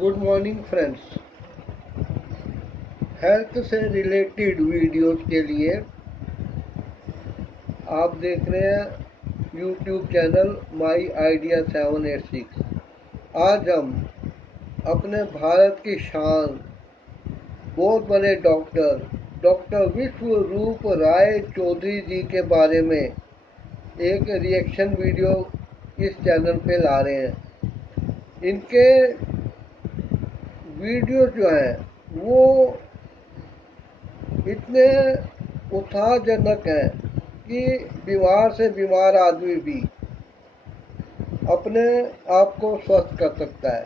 Good morning friends. Health से related videos के लिए आप देख रहे हैं यूट्यूब चैनल माई आइडिया 786। आज हम अपने भारत की शान, बहुत बड़े डॉक्टर विश्व रूप राय चौधरी जी के बारे में एक रिएक्शन वीडियो इस चैनल पे ला रहे हैं। इनके वीडियो जो हैं वो इतने उत्साहजनक हैं कि बीमार से बीमार आदमी भी अपने आप को स्वस्थ कर सकता है।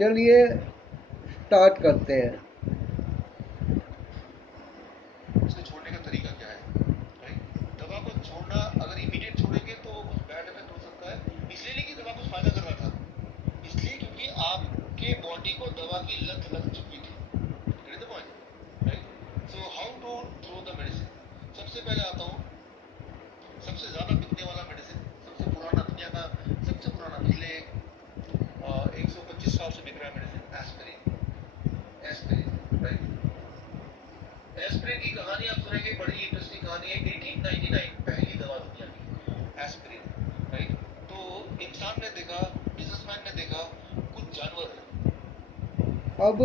चलिए स्टार्ट करते हैं। उसके छोड़ने का तरीका क्या है, राइट? दवा को छोड़ना, अगर इमीडिएट छोड़ेंगे तो वो कुछ बैड इफेक्ट हो सकता है। इसलिए नहीं कि दवा कुछ फायदा कर रहा था, इसलिए क्योंकि आपके बॉडी को दवा की लत लग चुकी थी। Get the point, right? So how to throw the medicine. सबसे पहले आता हूँ सबसे ज्यादा बिकने वाला मेडिसिन, सबसे पुराना, दुनिया का सबसे पुराना, पिछले 125 साल से बिक रहा है medicine, aspirin. Aspirin, right? Aspirin की कहानी आप सुनेंगे, बड़ी इंटरेस्टिंग कहानी है। 1899 पहली दवा दुनिया की, एस्पिरिन, राइट? तो इंसान ने देखा, बिजनेसमैन ने देखा, कुछ जानवर है। अब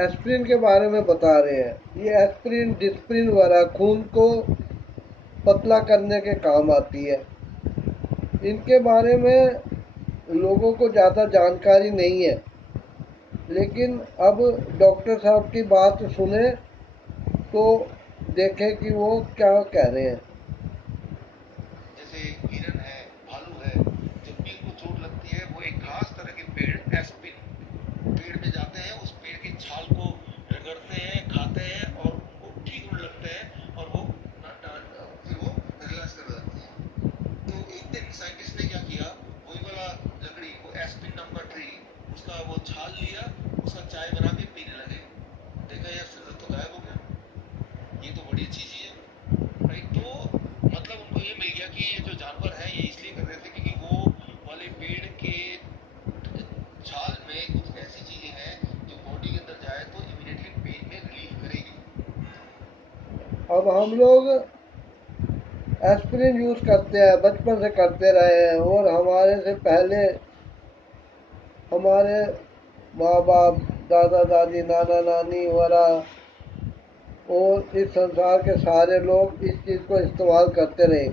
एस्पिरिन के बारे में बता रहे हैं। ये एस्पिरिन डिस्प्रिन वगैरह खून को पतला करने के काम आती है। इनके बारे में लोगों को ज़्यादा जानकारी नहीं है, लेकिन अब डॉक्टर साहब की बात सुने तो देखें कि वो क्या कह रहे हैं। जैसे हिरन है, भालू है, जब भी उनको चोट लगती है वो एक खास तरह के पेड़, एस्पिन पेड़ में जाते हैं, उस पेड़ की छाल को रगड़ते हैं, खाते हैं और उनको ठीक होने लगते हैं और वो फिर वो रिलैक्स कर जाते हैं। तो एक दिन साइंटिस्ट ने क्या किया, वही वाला लकड़ी, वो एस्पिन नाम का ट्री, उसका वो छाल लिया, उसका चाय बना के पीने लगे। देखा यार, दर्द तो गायब हो गया। ये तो बड़ी अच्छी चीज है, राइट? तो मतलब उनको ये मिल गया कि ये जो जानवर है ये इसलिए कर रहे थे क्योंकि वो वाले पेड़ के छाल में कुछ ऐसी चीजें हैं जो बॉडी के अंदर जाए तो इमीडिएटली पेन में रिलीफ करेगी। अब हम लोग एस्पिरिन यूज़ करते हैं, बचपन से करते रहे हैं, और हमारे से पहले हमारे माँ बाप, दादा दादी, नाना नानी वगैरह और इस संसार के सारे लोग इस चीज़ को इस्तेमाल करते रहे,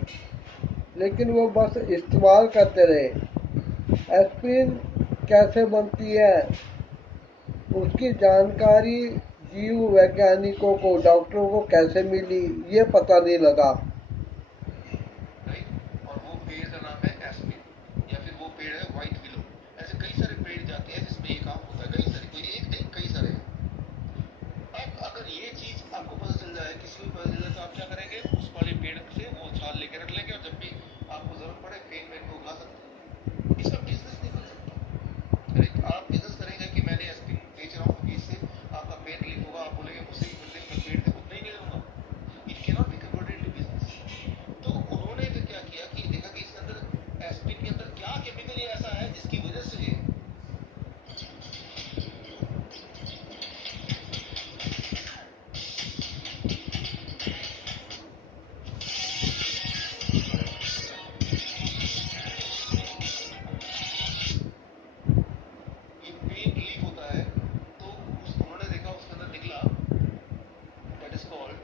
लेकिन वो बस इस्तेमाल करते रहे। एस्पिरिन कैसे बनती है उसकी जानकारी जीव वैज्ञानिकों को, डॉक्टरों को कैसे मिली, ये पता नहीं लगा। राइट? और वो पेड़ का नाम है एस्पिन, या फिर वो पेड़ है व्हाइट विलो। ऐसे कई सारे पेड़ जाते हैं जिसमें ये काम होता है, कई सारे, कोई एक नहीं, कई सारे हैं। अब अगर ये चीज आपको पता चल जाए, किसी को पता चल जाए, तो आप क्या करेंगे, उस वाले पेड़ से वो छाल लेके रख लेंगे और जब भी आपको जरूरत पड़े पेन में इनको उगा सकते हैं। इसका बिजनेस नहीं बन सकता, करेक्ट? आप बिजनेस करेंगे कि मैंने एस्पिन बेच रहा हूँ क्योंकि इससे आपका पेन रिलीफ होगा, आप बोलेंगे मुझसे ही खरीदेंगे, मैं पेड़ से खुद नहीं ले लूंगा। It can not be converted into business. तो उन्होंने फिर क्या किया कि देखा कि इसके अंदर, एस्पिन के अंदर क्या केमिकल ऐसा है जिसकी वजह से ये पेन रिलीफ होता है। तो उन्होंने देखा, उसके अंदर निकला, दैट इज कॉल्ड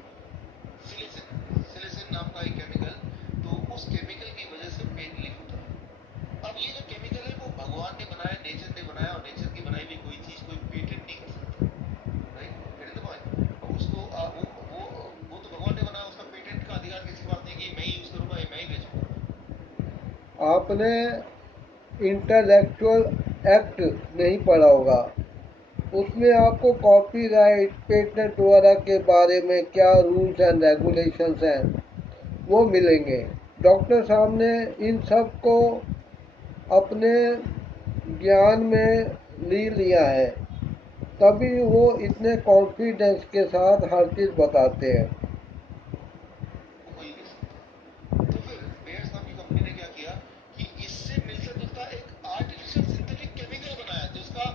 सिलिसिन। सिलिसिन नाम का एक केमिकल। तो उस केमिकल की वजह से पेन रिलीफ होता है। अब ये जो केमिकल है वो भगवान ने बनाया, नेचर ने बनाया, और नेचर की बनाई हुई कोई चीज कोई पेटेंट नहीं कर सकता, राइट? Gate the point? और उसको वो तो भगवान ने बनाया, उसका पेटेंट का अधिकार किसी बात नहीं कि मैं ही यूज करूंगा या मैं ही बेचूंगा। आपने इंटेलेक्चुअल एक्ट नहीं पढ़ा होगा, उसमें आपको कॉपीराइट, पेटेंट वगैरह के बारे में क्या रूल्स एंड रेगुलेशंस हैं वो मिलेंगे। डॉक्टर साहब ने इन सब को अपने ज्ञान में लिया है, तभी वो इतने कॉन्फिडेंस के साथ हर चीज़ बताते हैं। वो कोई बेच सकता है। तो फिर बेयर्स नाम की कंपनी ने क्या किया कि इससे मिलता जुलता एक आर्टिफिशियल सिंथेटिक केमिकल बनाया जिसका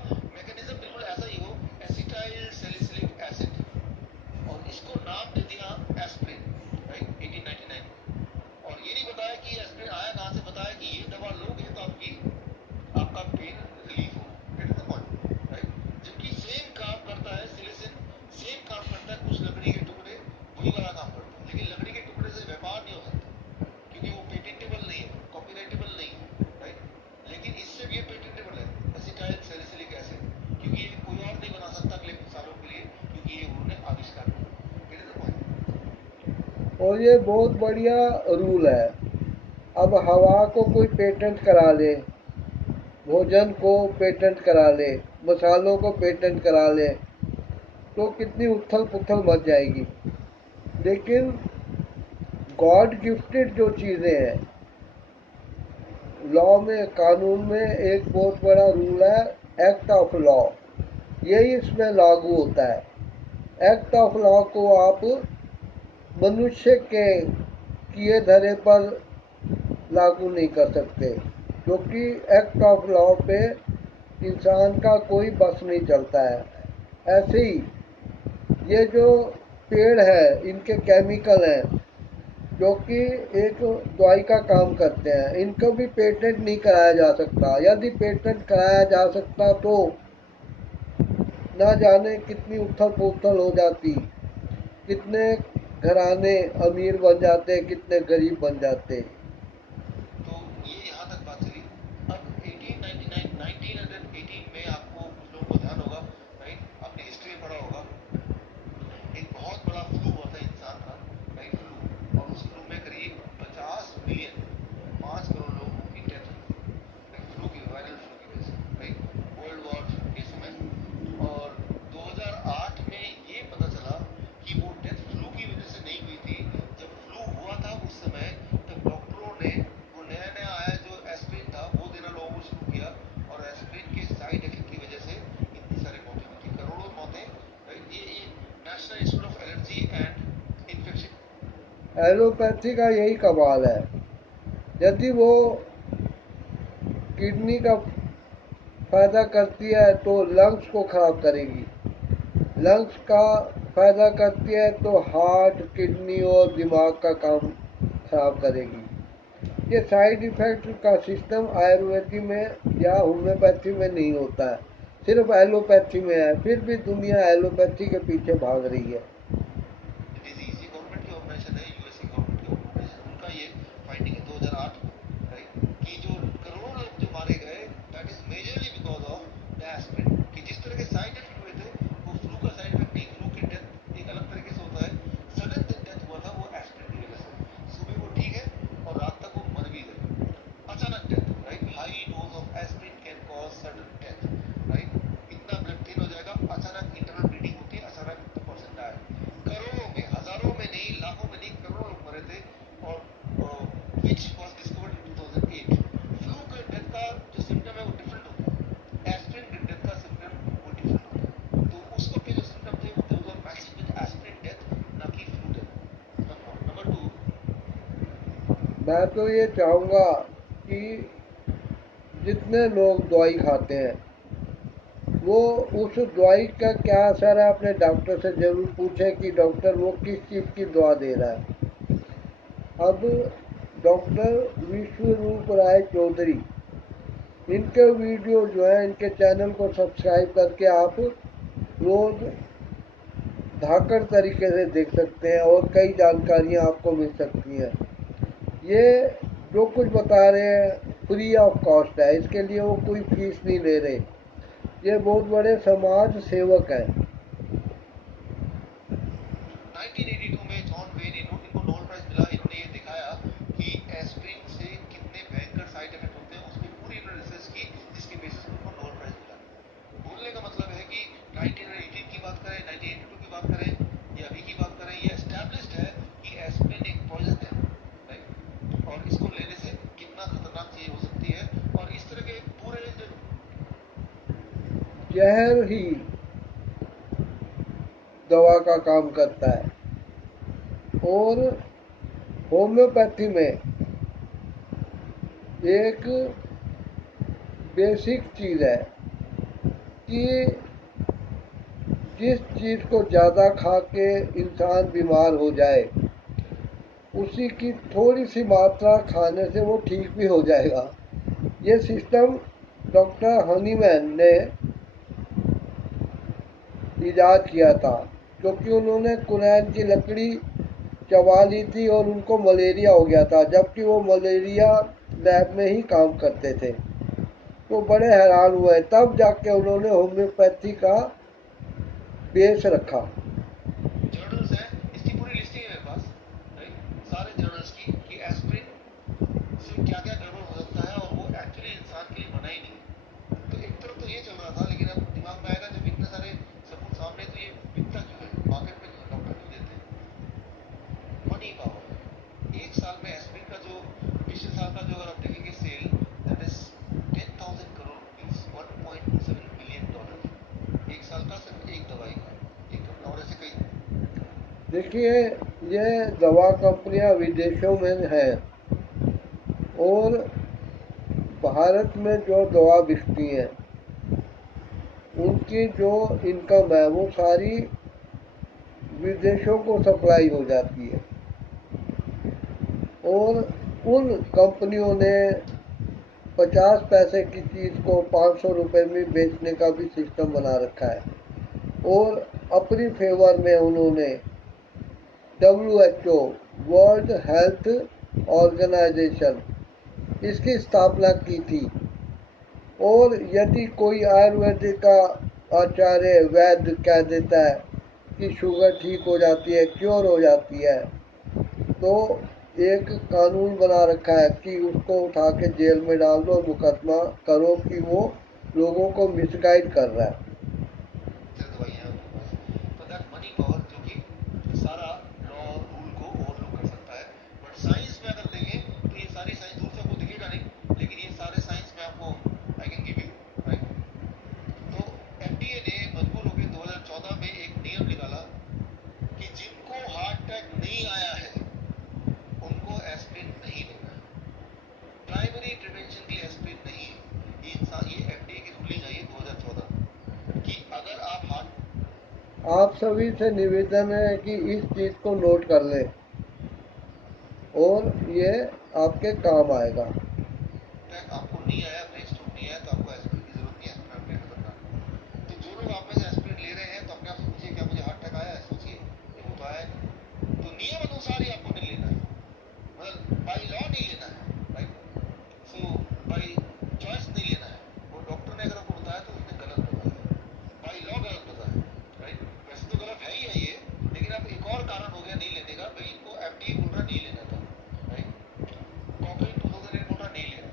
और ये बहुत बढ़िया रूल है। अब हवा को कोई पेटेंट करा ले, भोजन को पेटेंट करा ले, मसालों को पेटेंट करा ले, तो कितनी उथल पुथल मच जाएगी। लेकिन गॉड गिफ्टेड जो चीज़ें हैं, लॉ में, कानून में एक बहुत बड़ा रूल है, एक्ट ऑफ लॉ, यही इसमें लागू होता है। एक्ट ऑफ लॉ को आप मनुष्य के किए धरे पर लागू नहीं कर सकते, क्योंकि एक्ट ऑफ लॉ पे इंसान का कोई बस नहीं चलता है। ऐसे ही ये जो पेड़ है, इनके केमिकल हैं जो कि एक दवाई का काम करते हैं, इनको भी पेटेंट नहीं कराया जा सकता। यदि पेटेंट कराया जा सकता तो ना जाने कितनी उथल पुथल हो जाती, कितने घराने अमीर बन जाते, कितने गरीब बन जाते। तो ये यहाँ तक बात चली। अब 1918 में आपको कुछ लोगों को ध्यान होगा, राइट, आपने हिस्ट्री में पढ़ा होगा, एक बहुत बड़ा फ्लू हुआ था इंसान का, राइट, फ्लू, और उस फ्लू में करीब 50 मिलियन, 5 करोड़ लोगों की डेथ हुई, फ्लू की, वायरल फ्लू की वजह से, राइट, वर्ल्ड वॉर के समय। और 2008 में ये पता चला कि वो डेथ फ्लू की वजह से नहीं हुई थी। जब फ्लू हुआ था उस समय, तब डॉक्टरों ने वो नया नया आया जो एस्प्रिन था वो देना लोगों को शुरू किया, और एस्प्रिन के साइड इफेक्ट की वजह से इतनी सारी मौतें हुई थी, करोड़ों मौतें। ये national institute of allergy and infection. Allopathy का यही कमाल है, यदि वो किडनी का फायदा करती है तो लंग्स को खराब करेगी, लंग्स का फायदा करती है तो हार्ट, किडनी और दिमाग का काम खराब करेगी। ये साइड इफेक्ट का सिस्टम आयुर्वेदिक में या होम्योपैथी में नहीं होता है, सिर्फ एलोपैथी में है। फिर भी दुनिया एलोपैथी के पीछे भाग रही है। डिजीज, ये गवर्नमेंट की ऑर्गेनाइजेशन है, यूएसए गवर्नमेंट की ऑर्गेनाइजेशन, उनका ये फाइंडिंग है 2008 में, राइट, कि जो करोड़ों लोग जो मारे गए, that is majorly because of the aspirin. कि जिस तरह के साइड इफेक्ट हुए थे, वो फ्लू का साइड इफेक्ट नहीं, फ्लू की डेथ एक अलग तरीके से होता है, सडन डेथ हुआ था वो एस्पिरिन की वजह से। सुबह वो ठीक है और रात तक वो मर भी गए, अचानक death, right. High dose of aspirin can cause sudden death, right. इतना ब्लड थिन हो जाएगा, अचानक इंटरनल ब्लीडिंग होती है, अचानक द पर्सन डाई। करोड़ों में, हजारों में नहीं, लाखों में नहीं, करोड़ों लोग मरे थे। और which was discovered in 2008। Flu के डेथ का जो सिम्टम है वो डिफरेंट होता है, एस्पिरिन डेथ का सिम्टम वो डिफरेंट होता है। तो उस वक्त के जो सिम्टम थे वो वर मैचिंग विद एस्पिरिन डेथ, ना कि फ्लू डेथ। नंबर 2, मैं तो ये चाहूँगा कि जितने लोग दवाई खाते हैं वो उस दवाई का क्या असर है अपने डॉक्टर से ज़रूर पूछें कि डॉक्टर वो किस चीज़ की दवा दे रहा है। अब डॉक्टर विश्वरूप राय चौधरी, इनके वीडियो जो है, इनके चैनल को सब्सक्राइब करके आप रोज़ धाकड़ तरीके से देख सकते हैं और कई जानकारियाँ आपको मिल सकती हैं। ये जो कुछ बता रहे हैं फ्री ऑफ कॉस्ट है, इसके लिए वो कोई फीस नहीं ले रहे। ये बहुत बड़े समाज सेवक हैं। 1982 में जॉन वेन, इनको नोबेल प्राइज मिला। इन्होंने ये दिखाया कि एस्पिरिन से कितने भयंकर साइड इफेक्ट होते हैं, उस पर पूरी इन्होंने रिसर्च की, जिसके बेसिस पर उनको नोबेल प्राइज मिला। बोलने का मतलब है कि 1918 की बात करें, 1982 की बात करें, या अभी की बात करें, ये एस्टैब्लिश्ड है कि एस्पिरिन एक पॉइजन है, राइट, और इसको लेने से कितना खतरनाक चीज हो सकती है। और इस तरह के पूरे जो जहर ही दवा का काम करता है। और होम्योपैथी में एक बेसिक चीज़ है कि जिस चीज़ को ज़्यादा खा के इंसान बीमार हो जाए, उसी की थोड़ी सी मात्रा खाने से वो ठीक भी हो जाएगा। ये सिस्टम डॉक्टर हनीमैन ने ईजाद किया था, क्योंकि उन्होंने कुरैन की लकड़ी चबा ली थी और उनको मलेरिया हो गया था, जबकि वो मलेरिया लैब में ही काम करते थे। तो बड़े हैरान हुए, तब जाके उन्होंने होम्योपैथी का बेस रखा। जर्नल्स हैं, इसकी पूरी लिस्टिंग है मेरे पास, राइट। देखिए, ये दवा कंपनियां विदेशों में हैं और भारत में जो दवा बिकती हैं उनकी जो इनकम है वो सारी विदेशों को सप्लाई हो जाती है और उन कंपनियों ने 50 पैसे की चीज़ को 500 रुपये में बेचने का भी सिस्टम बना रखा है और अपनी फेवर में उन्होंने WHO वर्ल्ड हेल्थ ऑर्गेनाइजेशन इसकी स्थापना की थी। और यदि कोई आयुर्वेदिक का आचार्य वैद्य कह देता है कि शुगर ठीक हो जाती है, क्योर हो जाती है, तो एक कानून बना रखा है कि उसको उठा के जेल में डाल दो और मुकदमा करो कि वो लोगों को मिसगाइड कर रहा है। दवाइयाँ उनके पास, तो दैट मनी पावर जो कि सारा लॉ रूल को ओवरलुक कर सकता है। बट साइंस में अगर देखें तो ये सारी साइंस दूर से आपको दिखेगा नहीं, लेकिन ये सारे साइंस में आपको I can give you right. तो FDA ने मजबूर होकर 2014 में एक नियम निकाला कि जिनको हार्ट अटैक नहीं आया है उनको एस्पिरिन नहीं लेना है। प्राइमरी प्रिवेंशन के लिए एस्पिरिन नहीं है। ये FDA की रूलिंग आई है 2014 कि अगर आप हार्ट आप सभी से निवेदन है कि इस चीज़ को नोट कर लें और ये आपके काम आएगा। अटैक आपको नहीं आया, ब्रेन स्ट्रोक नहीं आया, तो आपको एस्पिरिन की जरूरत नहीं है। एस्पिरिन आपके खत्म ना। तो जो लोग आप में से एस्पिरिन ले रहे हैं तो अपने आप से पूछिए क्या मुझे हार्ट अटैक आया है, सोचिए ये तो आया नहीं। तो नियम अनुसार ही आपको नहीं लेना है, मतलब बाई लॉ नहीं लेना है राइट। सो बाई चॉइस नहीं लेना है। वो डॉक्टर ने अगर आपको बताया तो उसने गलत बताया, बाई लॉ गलत बताया राइट। वैसे तो गलत है ही है ये, लेकिन अब एक और कारण हो गया नहीं लेने का। भाई इनको FDA बोल रहा नहीं लेना था राइट, कॉकरेन 2008 बोल रहा नहीं लेना।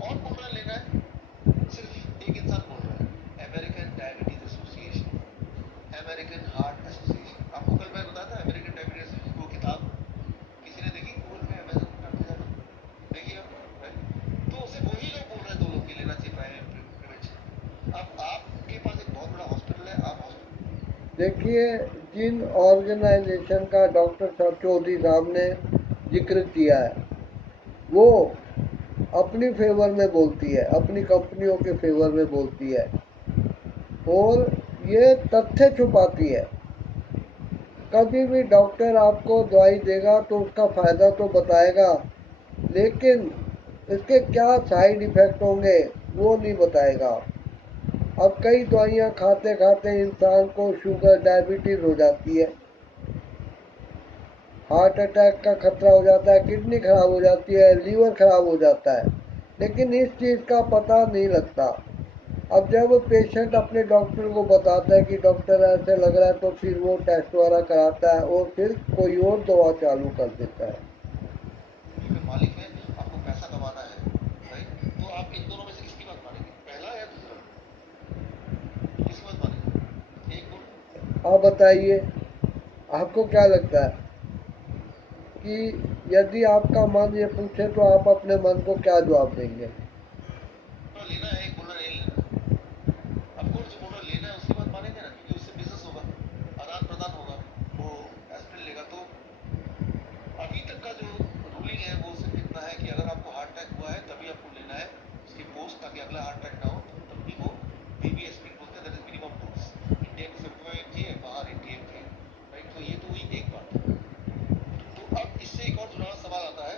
कौन बोल रहा है लेना है? सिर्फ एक इंसान बोल रहा है, American diabetes association, American heart association. आपको कल मैं बताया था अमेरिकन डायबिटीज एसोसिएशन को किताब किसी ने देखी? गूगल में अमेजन में करके जाना देखिए आप राइट। तो सिर्फ वही लोग बोल रहे हैं दो लोग की लेना चाहिए प्राइमरी प्रिवेंशन। अब आपके पास एक बहुत बड़ा हॉस्पिटल है, आप हॉस्पिटल देखिए, जिन ऑर्गेनाइजेशन का डॉक्टर चौधरी साहब ने जिक्र किया है वो अपनी फेवर में बोलती है, अपनी कंपनियों के फेवर में बोलती है और ये तथ्य छुपाती है। कभी भी डॉक्टर आपको दवाई देगा तो उसका फ़ायदा तो बताएगा, लेकिन इसके क्या साइड इफ़ेक्ट होंगे वो नहीं बताएगा। अब कई दवाइयाँ खाते खाते इंसान को शुगर डायबिटीज़ हो जाती है, हार्ट अटैक का खतरा हो जाता है, किडनी खराब हो जाती है, लीवर खराब हो जाता है, लेकिन इस चीज़ का पता नहीं लगता। अब जब पेशेंट अपने डॉक्टर को बताता है कि डॉक्टर ऐसे लग रहा है, तो फिर वो टेस्ट वगैरह कराता है और फिर कोई और दवा चालू कर देता है। के मालिक हैं, आपको पैसा कमाना है राइट। तो आप इन दोनों में से किसकी बात मानेंगे, पहला या दूसरा? किसकी बात मानेंगे? एक बोल। आप बताइए, आपको क्या लगता है कि यदि आपका मन ये पूछे तो आप अपने मन को क्या जवाब देंगे? लेना है, एक बोल रहा नहीं लेना। अफकोर्स जो बोल रहा लेना है उसकी बात मानेंगे ना, क्योंकि उससे बिजनेस होगा, आदान प्रदान होगा। वो एस्पिरिन लेगा तो अभी तक का जो रूलिंग है वो सिर्फ इतना है कि अगर आपको हार्ट अटैक हुआ है तभी आपको लेना है उसकी पोस्ट, ताकि अगला हार्ट अटैक ना हो। तब भी वो बेबी एस्पिरिन बोलते हैं, that is minimum dose. India को 75 mg है, बाहर 80 mg है राइट। तो ये तो हुई एक बात। तो अब इससे एक और जुड़ा हुआ सवाल आता है,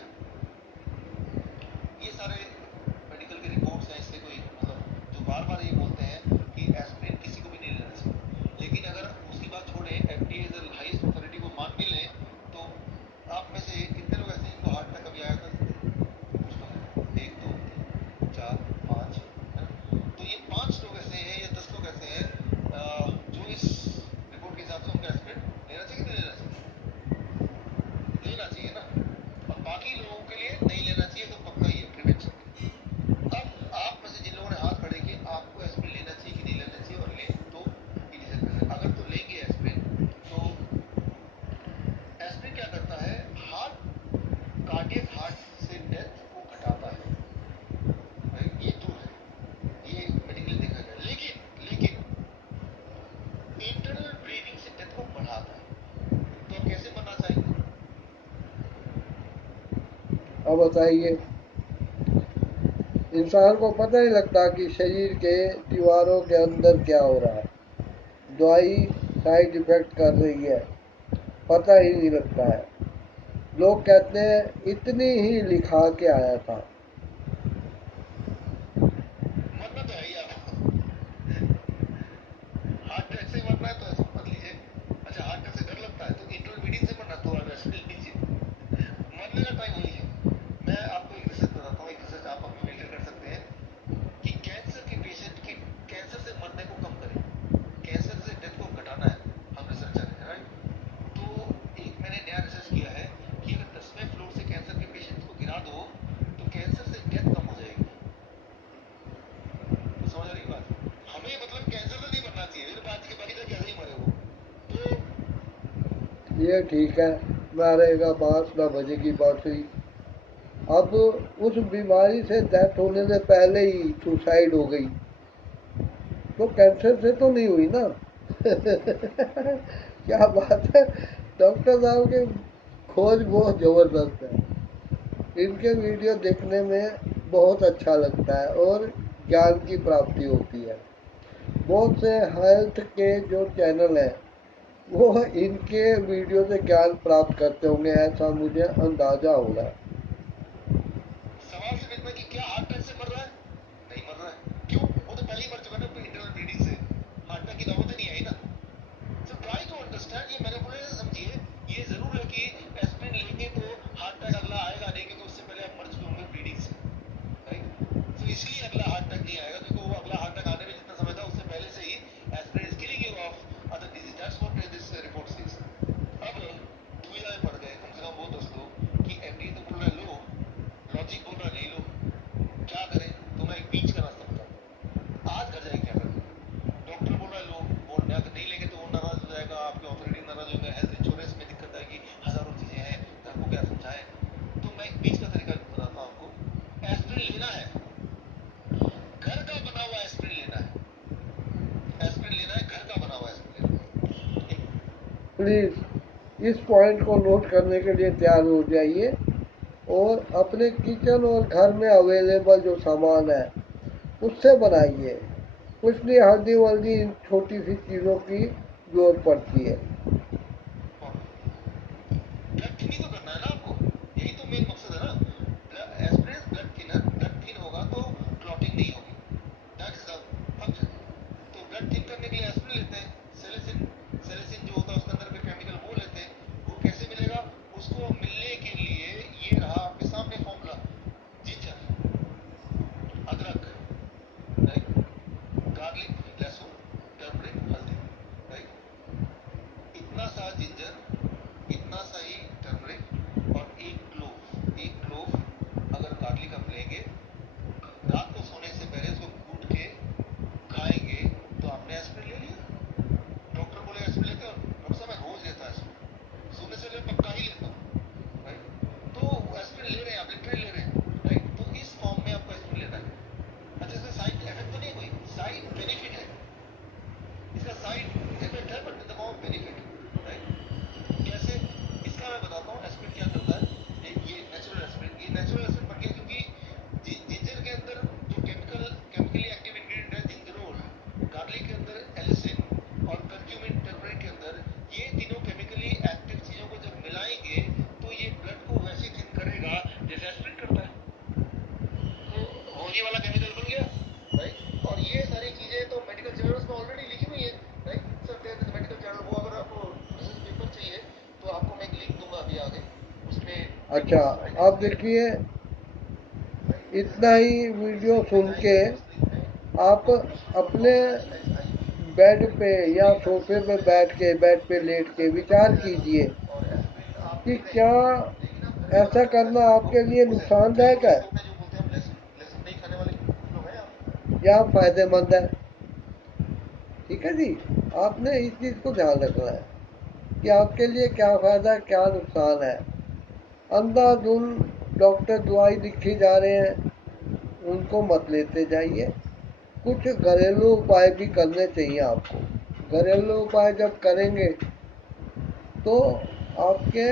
ये सारे मेडिकल के रिपोर्ट्स हैं, इससे कोई मतलब जो बार बार ये बोलते हैं कि एस्पिरिन किसी को भी नहीं लेना चाहिए, लेकिन अगर उसकी बात छोड़े FDA is the highest authority को मान भी लें तो आप में से कितने लोग ऐसे हैं जिनको हार्ट अटैक कभी आया था जिंदगी में? कुछ लोग हैं, 1 2 3 4 5 है ना। तो ये 5 लोग ऐसे हैं या 10 लोग ऐसे हैं जो इस रिपोर्ट के हिसाब से उनको एस्पिरिन लेना चाहिए कि नहीं लेना चाहिए? लेना चाहिए ना। और बाकी लोगों के लिए नहीं लेना चाहिए, तो पक्का ही है प्रिवेंशन के लिए। अब आप में से जिन लोगों ने हाथ खड़े किए, आपको एस्पिरिन लेना चाहिए कि नहीं लेना चाहिए, और लें तो डिसाइड कर सकते। अगर तो लेंगे एस्पिरिन, तो एस्पिरिन क्या करता है, कार्डियक हार्ट से डेथ को घटाता है। ये ट्रू है, ये मेडिकली देखा गया। अब बताइए, इंसान को पता नहीं लगता कि शरीर के दीवारों के अंदर क्या हो रहा है, दवाई साइड इफेक्ट कर रही है, पता ही नहीं लगता है। लोग कहते हैं इतनी ही लिखा के आया था। मरना तो है ही आपको, हार्ट अटैक से मरना है तो ऐसा मत लीजिए। अच्छा, हार्ट अटैक से डर लगता है तो इंट्रोमीडिएट से मरना तो रेस्ट ले लीजिए, मरने का टाइम वही है। मैं आपको एक रिसर्च बताता हूँ, एक रिसर्च आप अपने मेजर कर सकते हैं कि कैंसर के पेशेंट के कैंसर से मरने को कम करें, कैंसर से डेथ को घटाना है, हम रिसर्चर हैं, राइट। तो एक मैंने नया रिसर्च किया है कि अगर 10वें फ्लोर से कैंसर के पेशेंट को गिरा दो तो कैंसर से डेथ कम हो जाएगी। तो समझ आ रही बात, हमें मतलब कैंसर से नहीं मरना चाहिए, फिर बात के बाकी तो कैसे ही मरे वो। तो ये ठीक है, मरेगा बांस ना बजेगी बांसुरी। अब उस बीमारी से डेथ होने से पहले ही सुसाइड हो गई तो कैंसर से तो नहीं हुई ना। क्या बात है, डॉक्टर साहब के खोज बहुत जबरदस्त है। इनके वीडियो देखने में बहुत अच्छा लगता है और ज्ञान की प्राप्ति होती है। बहुत से हेल्थ के जो चैनल हैं वो इनके वीडियो से ज्ञान प्राप्त करते होंगे, ऐसा मुझे अंदाजा हो रहा है। सवाल सिर्फ इतना कि क्या हार्ट अटैक से मर रहा है, नहीं मर रहा है, क्यों? वो तो पहले ही मर चुका ना इंटरनल ब्लीडिंग से, हार्ट अटैक की नौबत ही नहीं आई ना। सो ट्राई टू अंडरस्टैंड, ये मैनिपुलेशन समझिए। ये जरूर है कि एस्पिरिन लेंगे तो हार्ट अटैक अगला आएगा नहीं, क्योंकि उससे पहले आप मर चुके होंगे ब्लीडिंग से, राइट। तो इसलिए अगला हार्ट अटैक नहीं आएगा, क्योंकि वो अगला हार्ट अटैक आने में जितना समय था उससे पहले से ही aspirin is killing you of other disease, that's what this report says. अब दुविधा में पड़ गए कम से कम वो 10 लोग कि एफडीए तो बोल रहा है लो, लॉजिक बोल रहा है नहीं लो, क्या करें? तो मैं एक बीच का रास्ता बताता हूँ, आज घर जाके क्या करना है। डॉक्टर बोल रहा है लो, बोल रहा है नहीं लेंगे तो वो नाराज हो जाएगा, आपके ऑथोरिटी नाराज होंगे, हेल्थ इंश्योरेंस में दिक्कत आएगी, हजारों चीजें हैं, घर को क्या समझाएं। तो मैं एक बीच का तरीका बताता हूँ आपको। एस्पिरिन लेना है, घर का बना हुआ एस्पिरिन लेना है, एस्पिरिन लेना है, घर का बना हुआ एस्पिरिन लेना है। प्लीज़ इस पॉइंट को नोट करने के लिए तैयार हो जाइए और अपने किचन और घर में अवेलेबल जो सामान है उससे बनाइए। कुछ नहीं, हल्दी वल्दी इन छोटी सी चीज़ों की जरूरत पड़ती है। ब्लड थिन ही तो करना है ना आपको, यही तो मेन मकसद है ना। Aspirin blood thinner, blood thin होगा तो क्लॉटिंग नहीं होगी, दैट इज द फंक्शन। तो ब्लड थिन करने के लिए एस्पिरिन लेते हैं, सेलेसिन, सेलेसिन जो होता है उसके अंदर के केमिकल वो लेते हैं। वो कैसे मिलेगा? उसको मिलने के लिए ये रहा आपके सामने फॉर्मूला, जिंजर, अदरक, राइट, गार्लिक, लहसुन, टर्मरिक, हल्दी, राइट। इतना सा जिंजर, इतना सा ही टर्मरिक और एक क्लोव अगर गार्लिक आप लेंगे, रात को सोने से पहले उसको कूट के खाएंगे तो आपने एस्पिरिन ले लिया। डॉक्टर बोले एस्पिरिन लेते हो? डॉक्टर साहब मैं रोज लेता एस्पिरिन, सोने से पहले पक्का ही लेता हूँ, राइट। तो एस्पिरिन ले रहे हैं आप, लिटरली ले रहे हैं, राइट। तो इस फॉर्म में आपको एस्पिरिन लेना है। अच्छा, इसका साइड इफेक्ट तो नहीं, कोई साइड बेनिफिट है, इसका साइड इफेक्ट है but in the form of benefit, right. कैसे? इसका मैं बताता हूँ एस्पिरिन क्या करता है। ये नेचुरल एस्पिरिन, ये नेचुरल एस्पिरिन बन गया क्योंकि जिंजर के अंदर जो केमिकली एक्टिव इंग्रेडिएंट है जिंजरोल, गार्लिक के अंदर एलिसिन और कर्क्यूमिन टर्मरिक के अंदर, ये तीनों केमिकली एक्टिव चीजों को जब मिलाएंगे तो ये ब्लड को वैसे थिन करेगा जैसे एस्पिरिन करता है। तो ये वाला केमिकल बन गया, राइट। और ये सारी चीजें तो मेडिकल जर्नल्स में ऑलरेडी लिखी हुई है, right. Sir there is medical journal, वो अगर आपको रिसर्च पेपर चाहिए तो आपको मैं एक लिंक दूंगा अभी आगे, उसमें अच्छा, अब देखिए, इतना ही वीडियो सुन के आप अपने बेड पे या सोफे पे बैठ के, बेड पे लेट के विचार कीजिए कि क्या ऐसा करना आपके लिए नुकसानदायक है या फायदेमंद है। ठीक है जी, आपने इस चीज़ को ध्यान रखना है कि आपके लिए क्या फायदा क्या नुकसान है। अंधाधुंध डॉक्टर दवाई लिखी जा रहे हैं, उनको मत लेते जाइए। कुछ घरेलू उपाय भी करने चाहिए आपको। घरेलू उपाय जब करेंगे तो आपके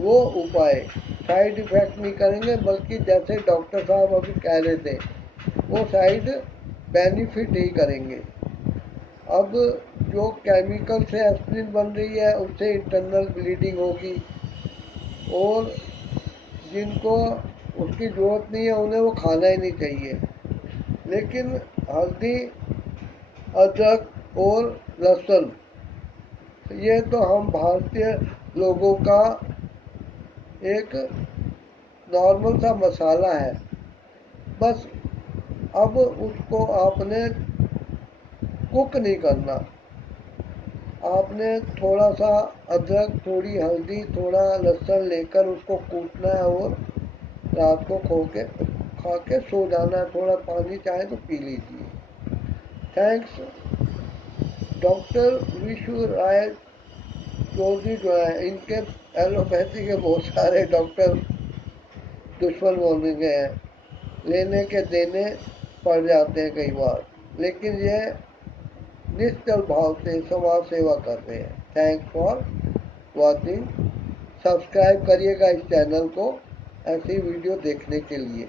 वो उपाय साइड इफ़ेक्ट नहीं करेंगे, बल्कि जैसे डॉक्टर साहब अभी कह रहे थे वो साइड बेनिफिट ही करेंगे। अब जो केमिकल से एस्पिरिन बन रही है उससे इंटरनल ब्लीडिंग होगी, और जिनको उसकी ज़रूरत नहीं है उन्हें वो खाना ही नहीं चाहिए। लेकिन हल्दी, अदरक और लहसुन, ये तो हम भारतीय लोगों का एक नॉर्मल सा मसाला है। बस अब उसको आपने कुक नहीं करना, आपने थोड़ा सा अदरक, थोड़ी हल्दी, थोड़ा लहसुन लेकर उसको कूटना है और रात को खा के सो जाना है। थोड़ा पानी चाहे तो पी लीजिए। थैंक्स। डॉक्टर विश्व राय चौधरी जो है, इनके एलोपैथी के बहुत सारे डॉक्टर दुश्मन बन गए हैं, लेने के देने पड़ जाते हैं कई बार, लेकिन ये निश्चल भाव से समाज सेवा कर रहे हैं। Thanks for watching. सब्सक्राइब करिएगा इस चैनल को ऐसी वीडियो देखने के लिए।